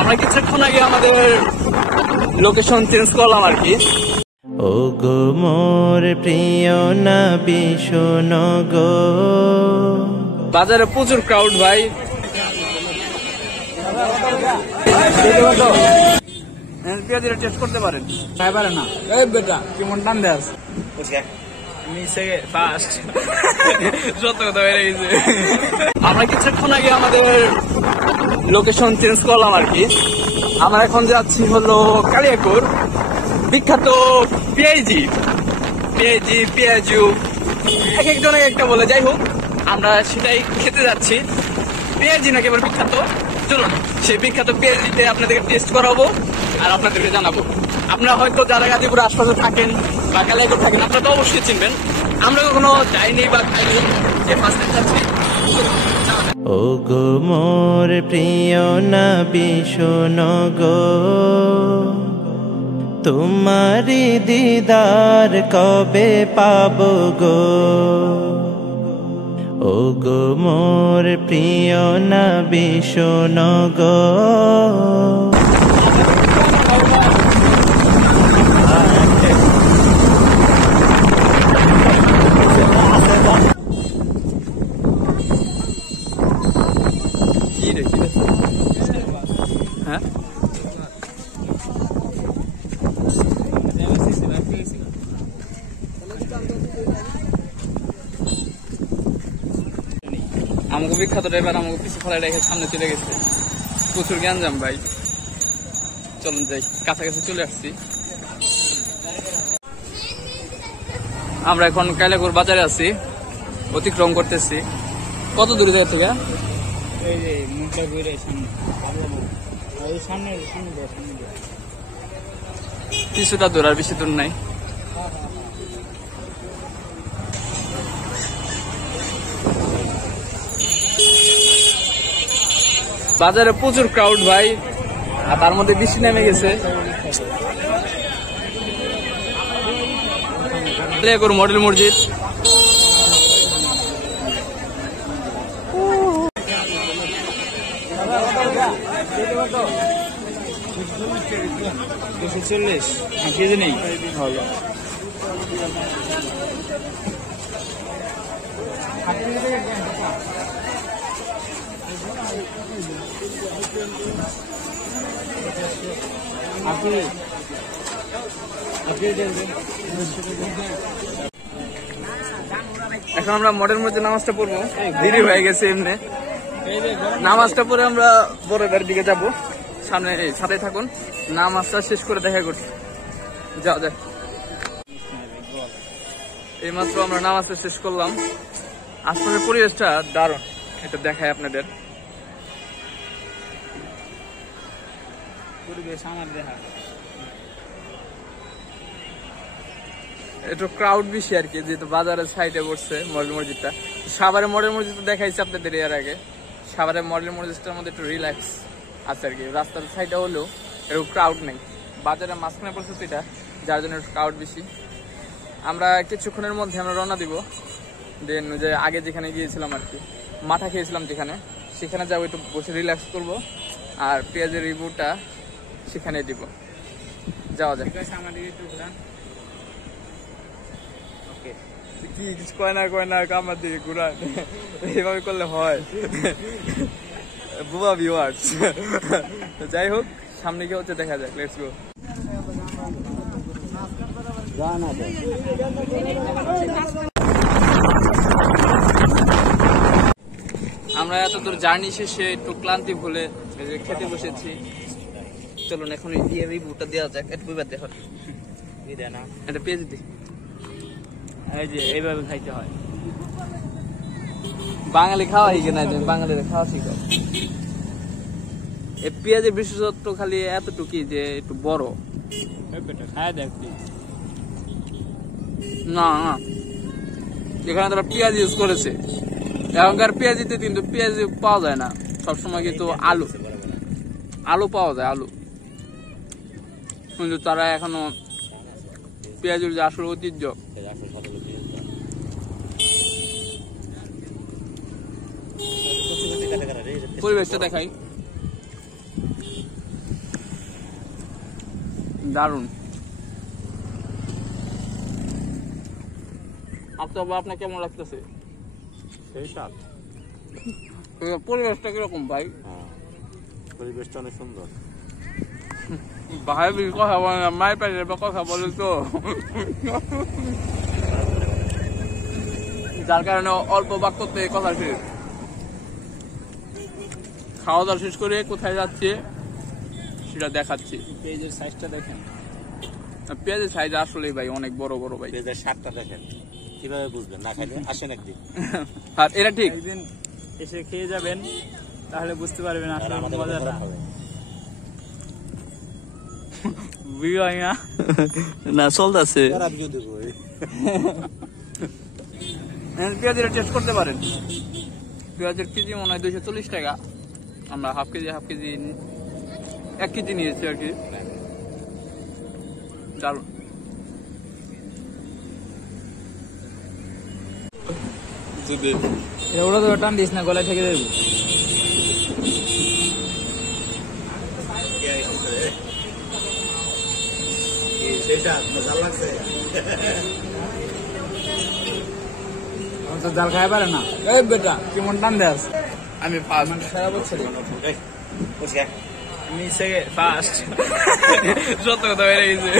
আমরা কিছুক্ষণ আগে আমাদের লোকেশন চেঞ্জ করলাম আর কি। ও গো মোর প্রিয় নবী শোনো গো। বাজারে প্রচুর ক্রাউড ভাই। পেঁয়াজের টেস্ট করতে পারেন? তাই পারে না। এই বেটা কেমন টান দেয় আমরা কিছুক্ষণ আগে আমাদের লোকেশন চেঞ্জ করলাম আর কি। আমরা এখন যাচ্ছি হলো কালিয়াকৈর বিখ্যাত পেঁয়াজি পেঁয়াজু এক একজন এক একটা বলে, যাই হোক আমরা সেটাই খেতে যাচ্ছি। পেঁয়াজি নাকি এবার বিখ্যাত, চলুন সেই বিখ্যাত পেঁয়াজিতে আপনাদেরকে টেস্ট করাবো আর আপনাদেরকে জানাবো। আপনারা হয়তো যারা গাজীপুর আশপাশে থাকেন বা কালিয়াকৈর থাকেন আপনারা তো অবশ্যই চিনবেন। আমরা কখনো যাইনি বা খাইনি, যে ফার্স্ট টাইম যাচ্ছি। ও গো মোর প্রিয় নবী শোনো গো। তোমারি দিদার কবে পাবো গো। ও গো মোর প্রিয় নবী শোনো গো। হ্যাঁ আমাকে বিখ্যাত ড্রাইভার আমাকে পিছু ফেলায় রেখে সামনে চলে গেছে। প্রচুর গ্যাঞ্জাম ভাই, চলুন যাই, কাছাকাছি চলে আসছি। আমরা এখন কালিয়াকৈর বাজারে আছি, অতিক্রম করতেছি। কত দূরে জায়গা থেকে? কিছুটা দূর, আর বেশি দূর নাই। বাজারে প্রচুর ক্রাউড ভাই, আর তার মধ্যে বৃষ্টি নেমে গেছে। কালিয়াকৈর মডেল মসজিদ। কেজি নেই হলো। এখন আমরা মডেল মসজিদ নামাজটা পড়বো, দেরি হয়ে গেছে এমনি। নামাজটা পরে আমরা বড়বাড়ির দিকে যাবো। সামনে সাথে থাকুন, নামাজটা শেষ করে দেখা করছি। যাওয়া যায়। এইমাত্র আমরা নামাজটা শেষ করলাম। আশপাশের পরিবেশটা দারুণ, এটা দেখায় আপনাদের। পরিবেশ আমার দেখা একটু ক্রাউড বেশি আর কি, যেহেতু বাজারের সাইডে পড়ছে মডেল মসজিদটা। সাভারের মডেল মসজিদটা দেখাইছি আপনাদের এর আগে। সাভারের মডেল মসজিদটার মধ্যে একটু রিল্যাক্স আছে আর কি, রাস্তার সাইডে হলেও এরকম ক্রাউড নেই। বাজারের মাঝখানে পড়ছে সেটা, যার জন্য একটু ক্রাউড বেশি। আমরা কিছুক্ষণের মধ্যে আমরা রওনা দিব। দেন যে আগে যেখানে গিয়েছিলাম আর কি, মাথা খেয়েছিলাম যেখানে, সেখানে যাবো, একটু বসে রিল্যাক্স করবো আর পেঁয়াজের রিভিউটা সেখানে দিব। যাওয়া যায়। কি কিছু কয় না আমার দিকে ঘুরান, এইভাবে করলে হয় বুবা ভিউয়ার্স। যাই হোক, সামনে গিয়ে হচ্ছে দেখা যাক। Let's go. আমরা এত দূর জার্নি শেষে একটু ক্লান্তি ভুলে খেতে বসেছি। চলুন এখন দিয়ে রিভিউটা দেওয়া যাক। একটু দেখো এটা পেঁয়াজ দিই, এই যে এইভাবে খাইতে হয়। বাঙালি খাওয়া শিখে না, বাঙালিরা খাওয়া শিখো। এই পেঁয়াজের বিশেষত্ব খালি এতটুকুই যে একটু বড়। না না, এখানে তারা পেঁয়াজ ইউজ করেছে। এখনকার পেঁয়াজিতে কিন্তু পেঁয়াজ পাওয়া যায় না সবসময়, কিন্তু আলু পাওয়া যায়, আলু। কিন্তু তারা এখনো পেঁয়াজের যে আসল ঐতিহ্য, পরিবেশটা দেখাই। দারুন। আপনার কেমন লাগতেছে? সেই স্বাদ। পরিবেশটা কিরকম ভাই? পরিবেশটা অনেক সুন্দর। ভাই কথা বলে না, মায়ের পেটের কথা বলে তো, যার কারণে অল্প বাক্যতে কথা শেষ। খাওয়া দাওয়া শেষ করে কোথায় যাচ্ছে সেটা দেখাচ্ছি। পেঁয়াজের সাইজটা দেখেন, পেঁয়াজের সাইজ আসলে ভাই অনেক বড় বড় ভাই। পেঁয়াজের স্বাদটা দেখেন, কিভাবে বুঝবেন? না খাইলে আসেন একদিন। আর এটা ঠিক, একদিন এসে খেয়ে যাবেন, তাহলে বুঝতে পারবেন আসলে আমাদের মজাটা। না চলতেছে। পেঁয়াজের টেস্ট করতে পারেন। পেঁয়াজের কেজি মনে হয় 240 টাকা। আমরা হাফ কেজি 1 কেজি নিয়েছি আর কি। দারুন। ওটা তো টান দিস না, গলায় থেকে দেবো। তো জাল খাই পারে না। এই বেটা কেমন টান দেস? আমি ফার্স্ট। খারাপ হচ্ছে আমি ফার্স্ট। সত্য কথা বেড়ে গেছে।